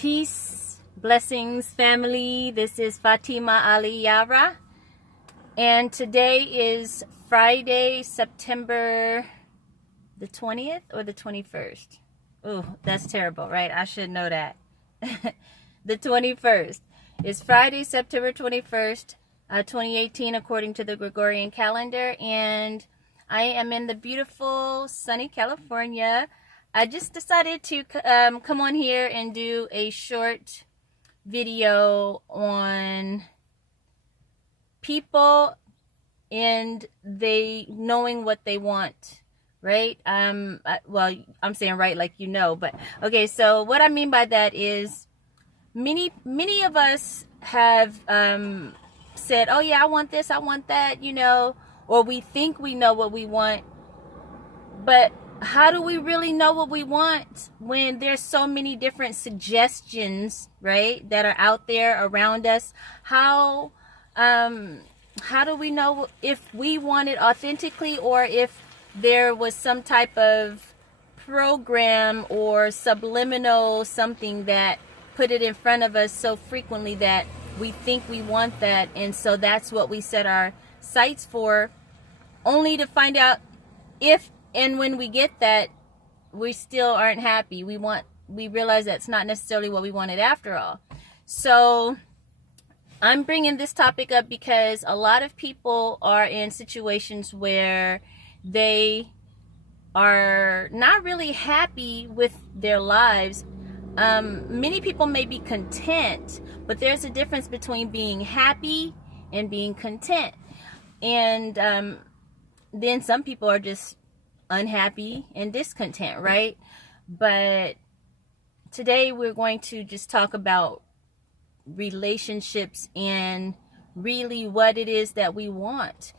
Peace, blessings, family. This is Fatimah-Ali Yara, and today is Friday, September the 20th or the 21st. Ooh, that's terrible, right? I should know that. The 21st is Friday, September 21st, 2018, according to the Gregorian calendar, and I am in the beautiful, sunny California. I just decided to come on here and do a short video on people and they knowing what they want, right? Well, I'm saying right like you know, but okay, so what I mean by that is many of us have said, oh yeah, I want this, I want that, you know, or we think we know what we want, but how do we really know what we want when there's so many different suggestions, right, that are out there around us? How do we know if we want it authentically, or if there was some type of program or subliminal something that put it in front of us so frequently that we think we want that, and so that's what we set our sights for, only to find out if and when we get that, we still aren't happy. We realize that's not necessarily what we wanted after all. So I'm bringing this topic up because a lot of people are in situations where they are not really happy with their lives. Many people may be content, but there's a difference between being happy and being content. And then some people are just unhappy and discontent, right? But today we're going to just talk about relationships and really what it is that we want.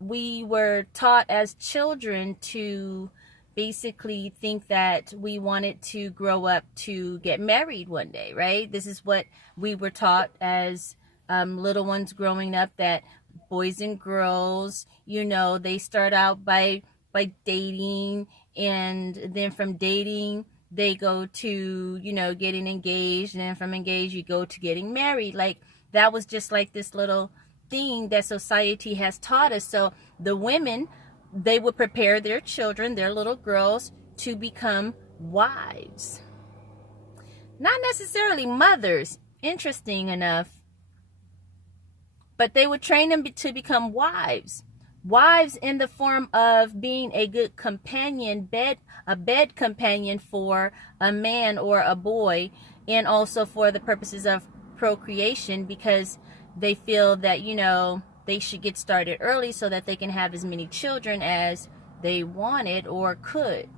We were taught as children to basically think that we wanted to grow up to get married one day, right? This is what we were taught as little ones growing up, that boys and girls, you know, they start out by dating, and then from dating they go to, you know, getting engaged, and then from engaged you go to getting married. Like, that was just like this little thing that society has taught us. So the women, they would prepare their children, their little girls, to become wives, not necessarily mothers, interesting enough, but they would train them to become wives. Wives in the form of being a good companion, a bed companion for a man or a boy, and also for the purposes of procreation, because they feel that, you know, they should get started early so that they can have as many children as they wanted or could.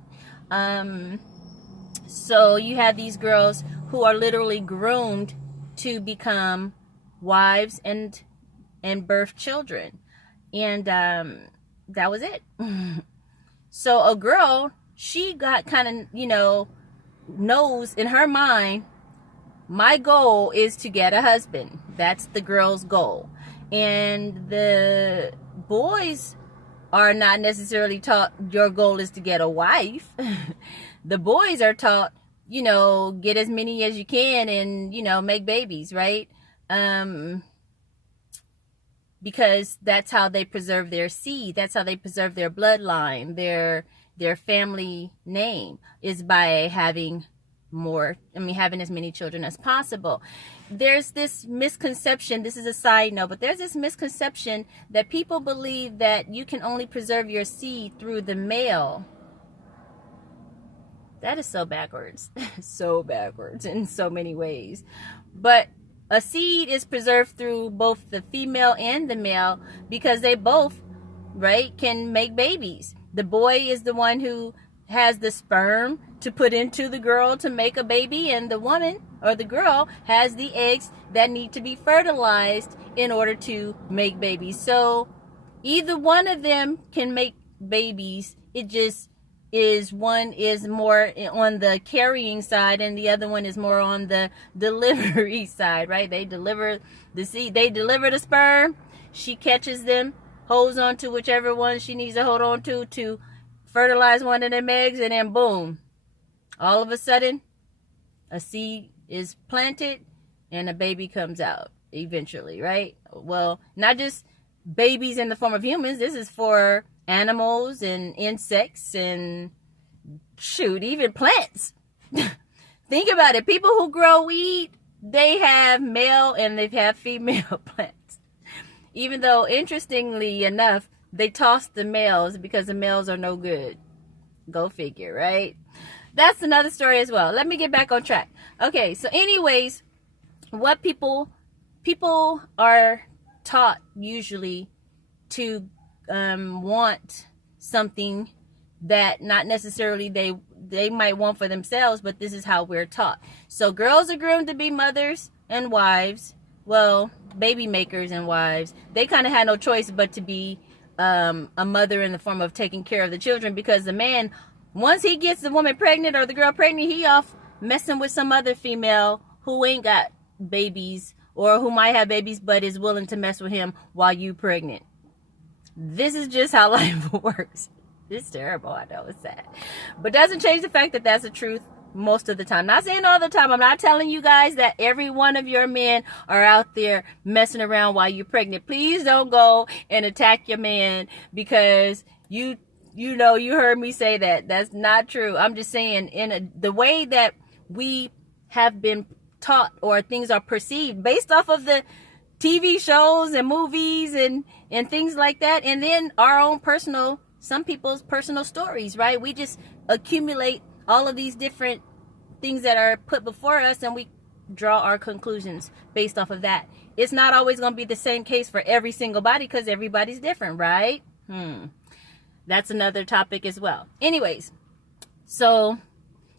So you have these girls who are literally groomed to become wives and birth children, and that was it. So a girl, she got kind of, you know, knows in her mind, my goal is to get a husband. That's the girl's goal. And the boys are not necessarily taught your goal is to get a wife. The boys are taught, you know, get as many as you can and, you know, make babies, right? Because that's how they preserve their seed. That's how they preserve their bloodline, their family name, is by having having as many children as possible. There's this misconception, this is a side note, but there's this misconception that people believe that you can only preserve your seed through the male. That is so backwards. So backwards in so many ways. But a seed is preserved through both the female and the male, because they both, right, can make babies. The boy is the one who has the sperm to put into the girl to make a baby, and the woman or the girl has the eggs that need to be fertilized in order to make babies. So either one of them can make babies. It just is, one is more on the carrying side and the other one is more on the delivery side, right? They deliver the seed, they deliver the sperm, she catches them, holds on to whichever one she needs to hold on to fertilize one of them eggs, and then boom, all of a sudden a seed is planted and a baby comes out eventually, right? Well, not just babies in the form of humans. This is for animals and insects and shoot, even plants. Think about it. People who grow weed, they have male and they have female plants. Even though, interestingly enough, they toss the males because the males are no good. Go figure, right? That's another story as well. Let me get back on track. Okay, so anyways, what people are taught usually to want something that not necessarily they might want for themselves, but this is how we're taught. So girls are groomed to be mothers and wives. Well, baby makers and wives. They kind of had no choice but to be a mother in the form of taking care of the children, because the man, once he gets the woman pregnant or the girl pregnant, he off messing with some other female who ain't got babies or who might have babies but is willing to mess with him while you pregnant. This is just how life works. It's terrible. I know, it's sad, but doesn't change the fact that that's the truth most of the time. Not saying all the time. I'm not telling you guys that every one of your men are out there messing around while you're pregnant. Please don't go and attack your man because you heard me say that. That's not true. I'm just saying the way that we have been taught or things are perceived based off of the TV shows and movies and things like that, and then our own some people's personal stories, right? We just accumulate all of these different things that are put before us and we draw our conclusions based off of that. It's not always going to be the same case for every single body because everybody's different, right? That's another topic as well. Anyways, so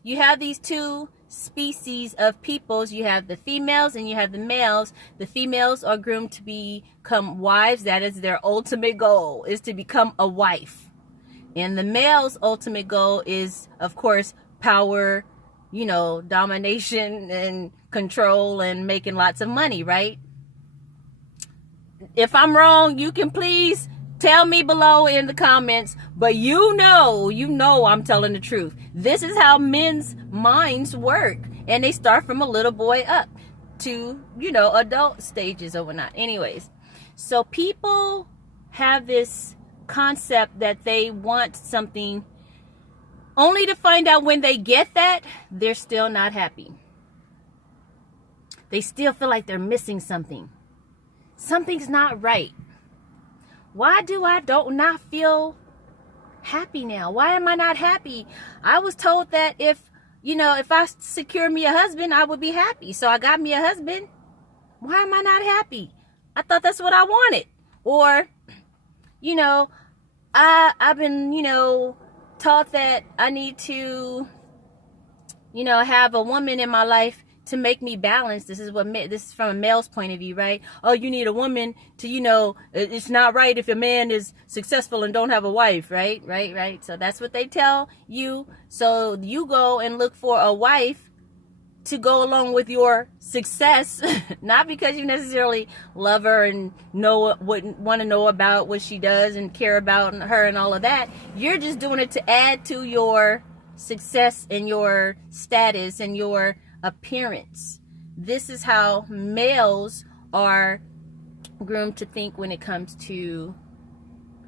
you have these two species of peoples. You have the females and you have the males. The females are groomed to become wives. That is their ultimate goal, is to become a wife. And the male's ultimate goal is, of course, power, domination and control and making lots of money, right? If I'm wrong, you can please tell me below in the comments, but you know I'm telling the truth. This is how men's minds work, and they start from a little boy up to, adult stages or whatnot. Anyways, so people have this concept that they want something only to find out when they get that, they're still not happy. They still feel like they're missing something. Something's not right. Why do I not feel happy now? Why am I not happy? I was told that if I secure me a husband, I would be happy. So I got me a husband. Why am I not happy? I thought that's what I wanted. Or, I've been, taught that I need to, have a woman in my life to make me balance. This is from a male's point of view, right? Oh, you need a woman to, it's not right if a man is successful and don't have a wife, right? Right. So that's what they tell you. So you go and look for a wife to go along with your success, not because you necessarily love her and want to know about what she does and care about her and all of that. You're just doing it to add to your success and your status and your appearance. This is how males are groomed to think when it comes to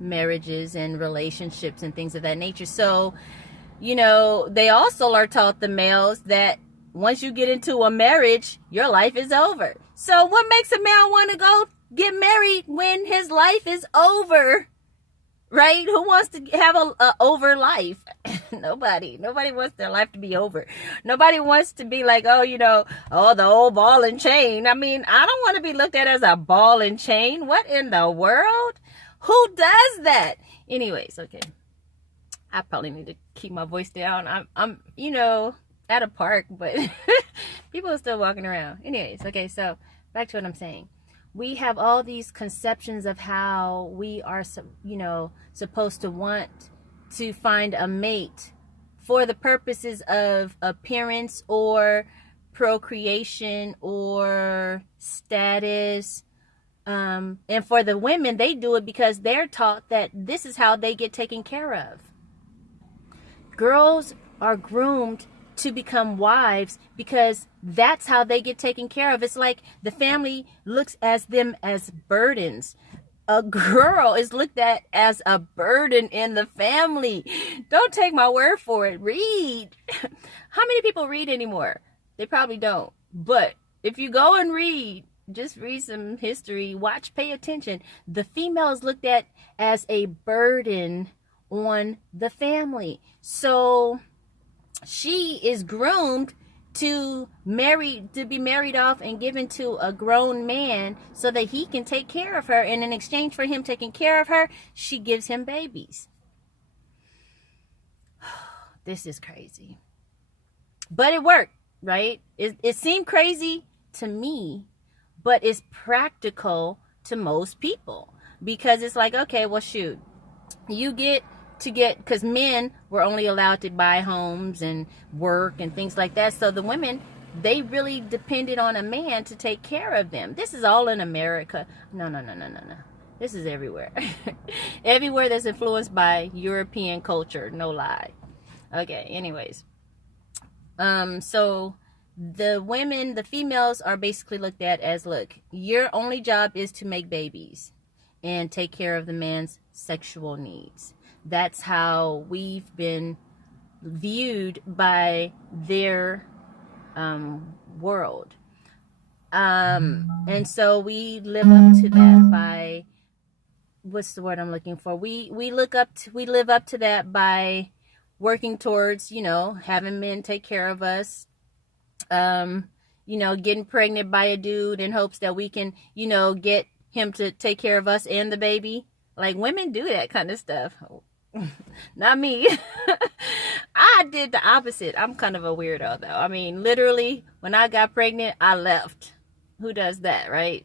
marriages and relationships and things of that nature. So, they also are taught, the males, that once you get into a marriage, your life is over. So what makes a man want to go get married when his life is over? Right? Who wants to have a over life? Nobody wants their life to be over. Nobody wants to be like, the old ball and chain. I mean, I don't want to be looked at as a ball and chain. What in the world? Who does that? Anyways, okay. I probably need to keep my voice down. I'm at a park, but people are still walking around. Anyways, okay, so back to what I'm saying. We have all these conceptions of how we are, supposed to want to find a mate for the purposes of appearance or procreation or status. And for the women, they do it because they're taught that this is how they get taken care of. Girls are groomed to become wives, because that's how they get taken care of. It's like the family looks as them as burdens. A girl is looked at as a burden in the family. Don't take my word for it. Read. How many people read anymore? They probably don't. But if you go and read, just read some history, watch, pay attention. The female is looked at as a burden on the family. So she is groomed to be married off and given to a grown man so that he can take care of her. And in exchange for him taking care of her, she gives him babies. This is crazy. But it worked, right? It seemed crazy to me, but it's practical to most people, because it's like, okay, well, shoot, you get, because men were only allowed to buy homes and work and things like that. So the women, they really depended on a man to take care of them. This is all in America. No. This is everywhere. Everywhere that's influenced by European culture. No lie. Okay, anyways. So the females are basically looked at as, look, your only job is to make babies and take care of the man's sexual needs. That's how we've been viewed by their world. And so we live up to that by, what's the word I'm looking for? We live up to that by working towards, having men take care of us, getting pregnant by a dude in hopes that we can, get him to take care of us and the baby. Like, women do that kind of stuff. Not me. I did the opposite. I'm kind of a weirdo, though. I mean, literally, when I got pregnant, I left. Who does that, right?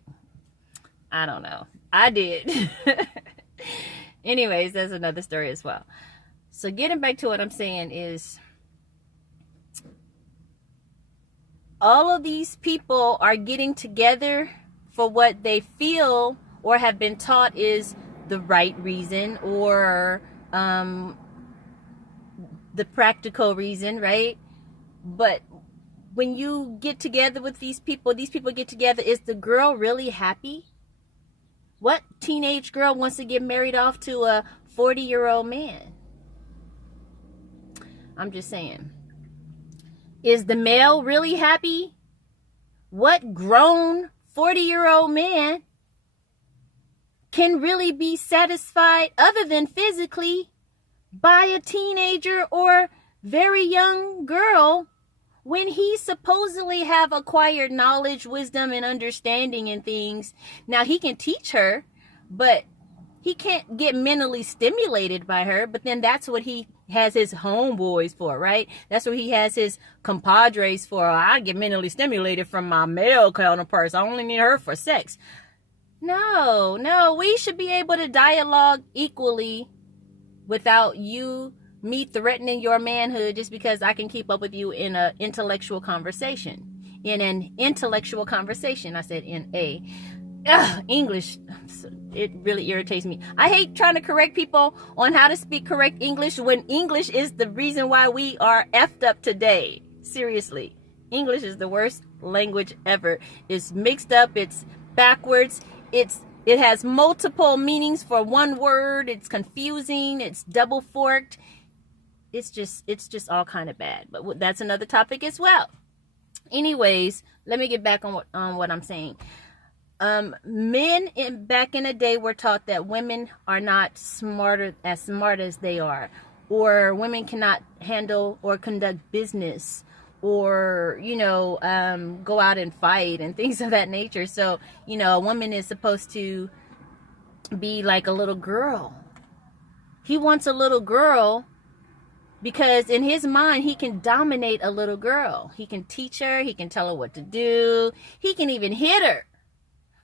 I don't know. I did. Anyways, that's another story as well. So getting back to what I'm saying is, all of these people are getting together for what they feel or have been taught is the right reason, or the practical reason, right? But when you get together with these people get together, is the girl really happy? What teenage girl wants to get married off to a 40-year-old man? I'm just saying. Is the male really happy? What grown 40-year-old man can really be satisfied, other than physically, by a teenager or very young girl, when he supposedly have acquired knowledge, wisdom, and understanding in things? Now, he can teach her, but he can't get mentally stimulated by her. But then that's what he has his homeboys for, right? That's what he has his compadres for. I get mentally stimulated from my male counterparts. I only need her for sex. No, we should be able to dialogue equally without me threatening your manhood just because I can keep up with you in an intellectual conversation. In an intellectual conversation. I said in a. English. It really irritates me. I hate trying to correct people on how to speak correct English when English is the reason why we are effed up today. Seriously. English is the worst language ever. It's mixed up. It's backwards. It has multiple meanings for one word. It's confusing. It's double forked. It's just all kind of bad. But that's another topic as well. Anyways, let me get back on what I'm saying. Men back in the day were taught that women are not smart as they are, or women cannot handle or conduct business, or go out and fight and things of that nature. So a woman is supposed to be like a little girl. He wants a little girl because in his mind he can dominate a little girl. He can teach her, he can tell her what to do, he can even hit her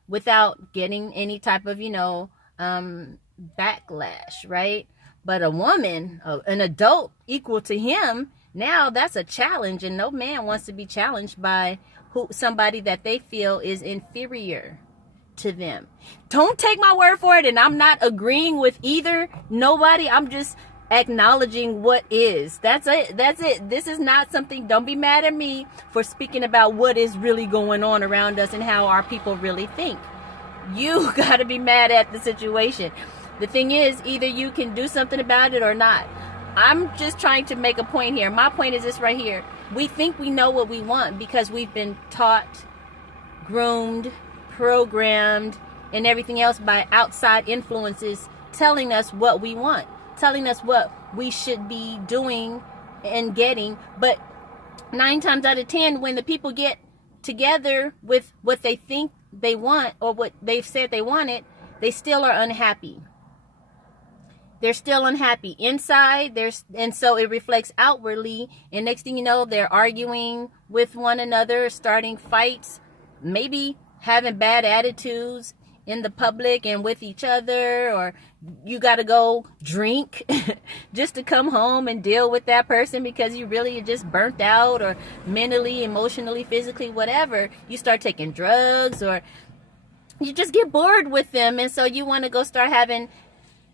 without getting any type of backlash, right? But a woman, an adult equal to him, now that's a challenge, and no man wants to be challenged by somebody that they feel is inferior to them. Don't take my word for it, and I'm not agreeing with either nobody. I'm just acknowledging what is. That's it. That's it. This is not something, don't be mad at me for speaking about what is really going on around us and how our people really think. You got to be mad at the situation. The thing is, either you can do something about it or not. I'm just trying to make a point here. My point is this right here. We think we know what we want because we've been taught, groomed, programmed, and everything else by outside influences telling us what we want, telling us what we should be doing and getting. But 9 times out of 10, when the people get together with what they think they want or what they've said they wanted, they still are unhappy. They're still unhappy inside. And so it reflects outwardly. And next thing you know, they're arguing with one another, starting fights, maybe having bad attitudes in the public and with each other, or you got to go drink just to come home and deal with that person because you really are just burnt out, or mentally, emotionally, physically, whatever. You start taking drugs, or you just get bored with them, and so you want to go start having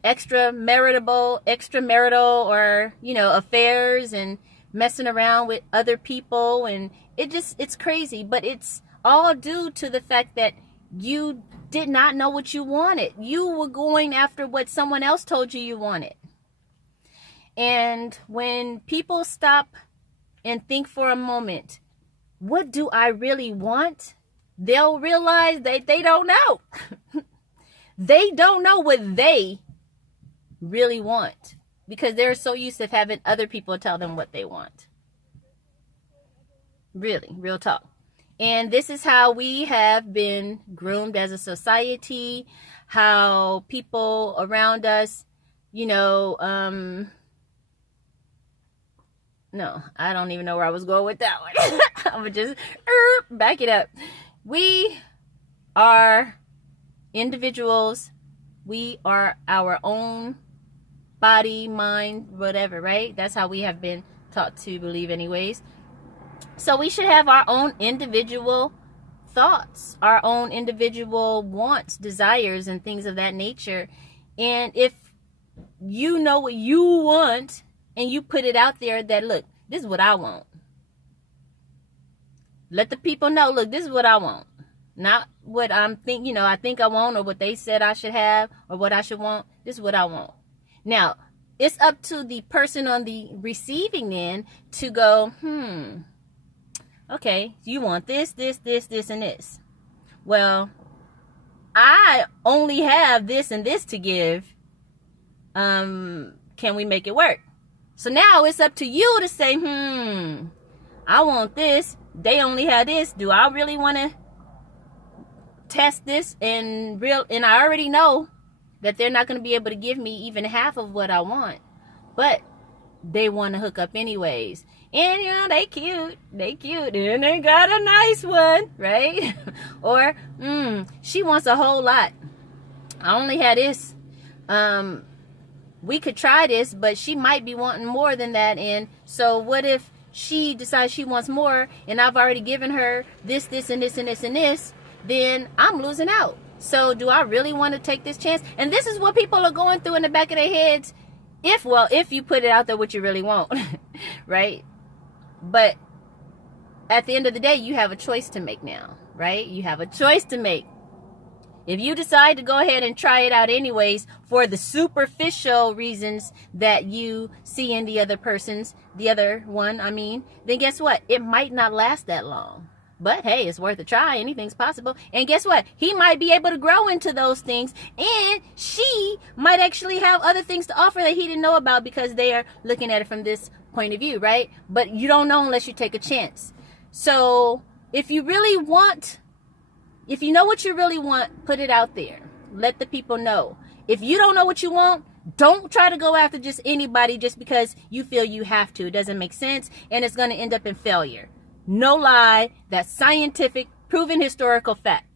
extramarital or affairs and messing around with other people, and it's crazy. But it's all due to the fact that you did not know what you wanted. You were going after what someone else told you you wanted. And when people stop and think for a moment, what do I really want? They'll realize that they don't know. They don't know what they really want because they're so used to having other people tell them what they want. Really, real talk. And this is how we have been groomed as a society, how people around us, no, I don't even know where I was going with that one. I'm going to just back it up. We are individuals. We are our own body, mind, whatever, right? That's how we have been taught to believe anyways. So we should have our own individual thoughts, our own individual wants, desires, and things of that nature. And if you know what you want and you put it out there that, look, this is what I want. Let the people know, look, this is what I want. Not what I think I want, or what they said I should have, or what I should want. This is what I want. Now, it's up to the person on the receiving end to go, okay, you want this, and this. Well, I only have this and this to give. Can we make it work? So now it's up to you to say, I want this. They only have this. Do I really want to test this? And I already know that they're not going to be able to give me even half of what I want. But they want to hook up anyways. And they cute, and they got a nice one, right? Or she wants a whole lot. I only had this. We could try this, but she might be wanting more than that. And so what if she decides she wants more, and I've already given her this, and this, then I'm losing out. So do I really want to take this chance? And this is what people are going through in the back of their heads. If you put it out there what you really want, right? But at the end of the day, you have a choice to make now, right? You have a choice to make. If you decide to go ahead and try it out anyways for the superficial reasons that you see in the other one, then guess what? It might not last that long. But hey, it's worth a try. Anything's possible. And guess what? He might be able to grow into those things. And she might actually have other things to offer that he didn't know about because they are looking at it from this point of view, right? But you don't know unless you take a chance. So if you know what you really want, put it out there. Let the people know. If you don't know what you want, don't try to go after just anybody just because you feel you have to. It doesn't make sense, and it's going to end up in failure. No lie. That's scientific, proven historical fact.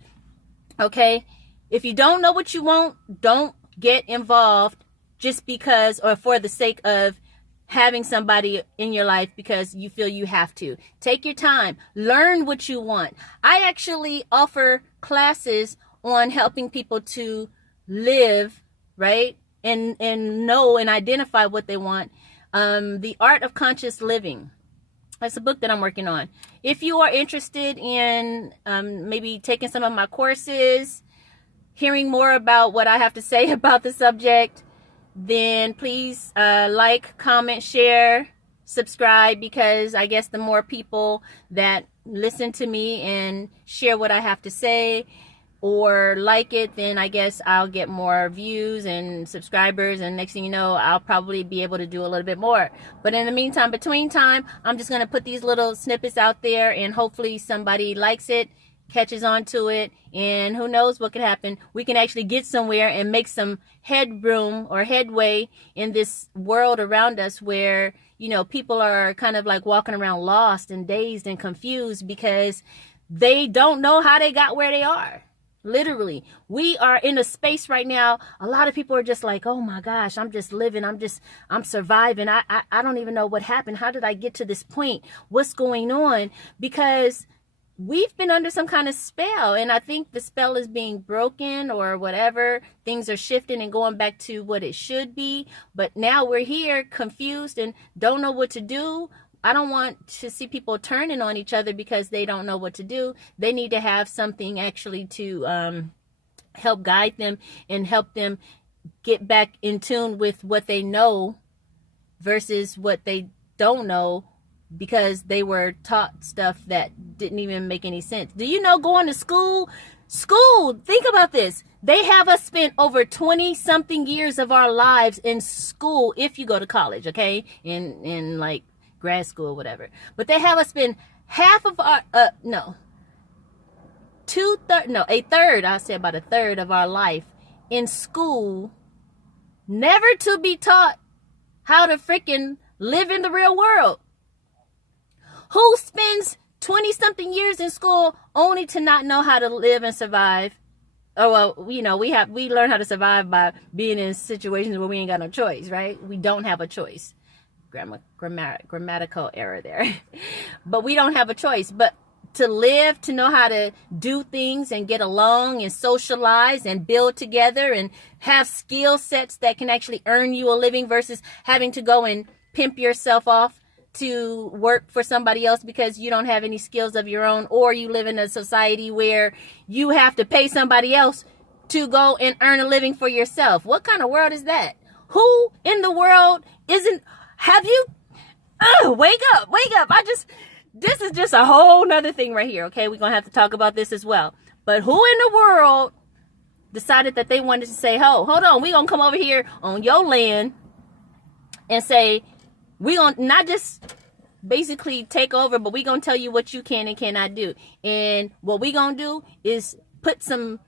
Okay? If you don't know what you want, don't get involved just because or for the sake of having somebody in your life because you feel you have to. Take your time. Learn what you want. I actually offer classes on helping people to live, right, and know and identify what they want. The Art of Conscious Living. That's a book that I'm working on. If you are interested in maybe taking some of my courses, hearing more about what I have to say about the subject, then please like, comment, share, subscribe, because I guess the more people that listen to me and share what I have to say or like it, then I guess I'll get more views and subscribers, and next thing you know, I'll probably be able to do a little bit more. But in the meantime, between time, I'm just going to put these little snippets out there, and hopefully somebody likes it, catches on to it, and who knows what could happen. We can actually get somewhere and make some headroom or headway in this world around us where, you know, people are kind of like walking around lost and dazed and confused because they don't know how they got where they are. Literally, we are in a space right now. A lot of people are just like, oh my gosh, I'm just living. I'm surviving. I don't even know what happened. How did I get to this point? What's going on? Because we've been under some kind of spell, and I think the spell is being broken or whatever. Things are shifting and going back to what it should be. But now we're here confused and don't know what to do. I don't want to see people turning on each other because they don't know what to do. They need to have something actually to help guide them and help them get back in tune with what they know versus what they don't know, because they were taught stuff that didn't even make any sense. Do you know, going to school, think about this. They have us spend over 20 something years of our lives in school if you go to college, okay? In like grad school or whatever. But they have us spend half of our, a third, I say about a third of our life in school, never to be taught how to freaking live in the real world. Who spends 20 something years in school only to not know how to live and survive? Oh, well, you know, we learn how to survive by being in situations where we ain't got no choice, right? We don't have a choice. Grammatical error there. But we don't have a choice. But to live, to know how to do things and get along and socialize and build together and have skill sets that can actually earn you a living versus having to go and pimp yourself off to work for somebody else because you don't have any skills of your own, or you live in a society where you have to pay somebody else to go and earn a living for yourself. What kind of world is that? Who in the world isn't, have you, wake up. This is just a whole nother thing right here. Okay. We're going to have to talk about this as well. But who in the world decided that they wanted to say, hold on, we're going to come over here on your land and say, we're going to not just basically take over, but we're going to tell you what you can and cannot do. And what we're going to do is put some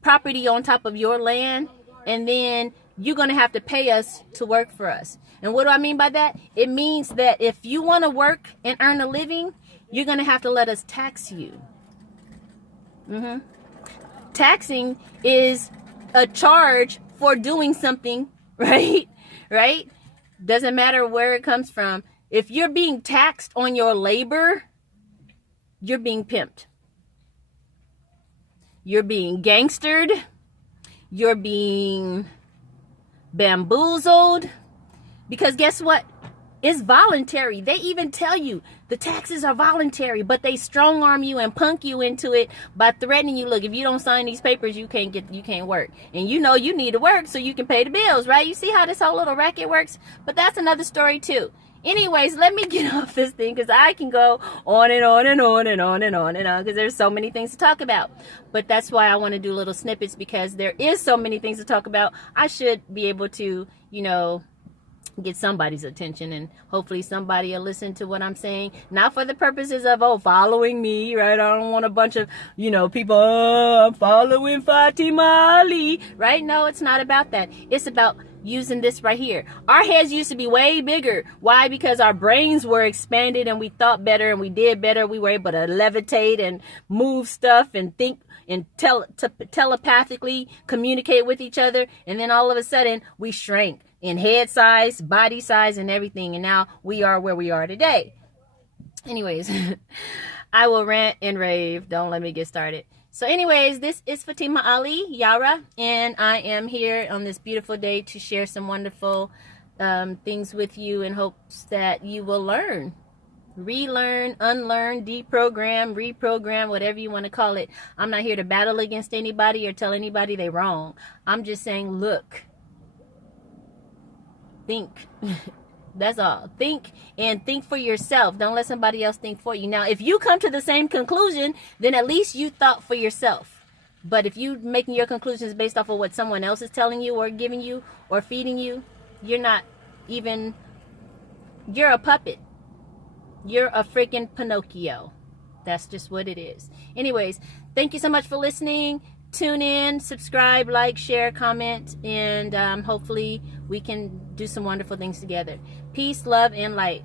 property on top of your land, and then you're going to have to pay us to work for us. And what do I mean by that? It means that if you want to work and earn a living, you're going to have to let us tax you. Taxing is a charge for doing something, right? Right? Doesn't matter where it comes from. If you're being taxed on your labor, you're being pimped. You're being gangstered. You're being bamboozled. Because guess what? It's voluntary. They even tell you the taxes are voluntary, but they strong arm you and punk you into it by threatening you. Look, if you don't sign these papers, you can't work. And you know you need to work so you can pay the bills, right? You see how this whole little racket works? But that's another story too. Anyways, let me get off this thing because I can go on and on and on and on and on and on because there's so many things to talk about. But that's why I want to do little snippets, because there is so many things to talk about. I should be able to, you know, get somebody's attention, and hopefully somebody will listen to what I'm saying, not for the purposes of following me, right? I don't want a bunch of, you know, people, I'm following Fatimah-Ali, right? No, it's not about that. It's about using this right here. Our heads used to be way bigger. Why? Because our brains were expanded and we thought better and we did better. We were able to levitate and move stuff and think and telepathically communicate with each other, and then all of a sudden we shrank in head size, body size, and everything, and now we are where we are today. Anyways, I will rant and rave. Don't let me get started. So anyways, this is Fatimah-Ali, Yara, and I am here on this beautiful day to share some wonderful things with you in hopes that you will learn, relearn, unlearn, deprogram, reprogram, whatever you want to call it. I'm not here to battle against anybody or tell anybody they're wrong. I'm just saying, look, think. That's all. Think, and think for yourself. Don't let somebody else think for you. Now, if you come to the same conclusion, then at least you thought for yourself. But if you making your conclusions based off of what someone else is telling you or giving you or feeding you, you're not even, you're a puppet. You're a freaking Pinocchio. That's just what it is. Anyways, thank you so much for listening. Tune in, subscribe, like, share, comment, and hopefully we can do some wonderful things together. Peace, love, and light.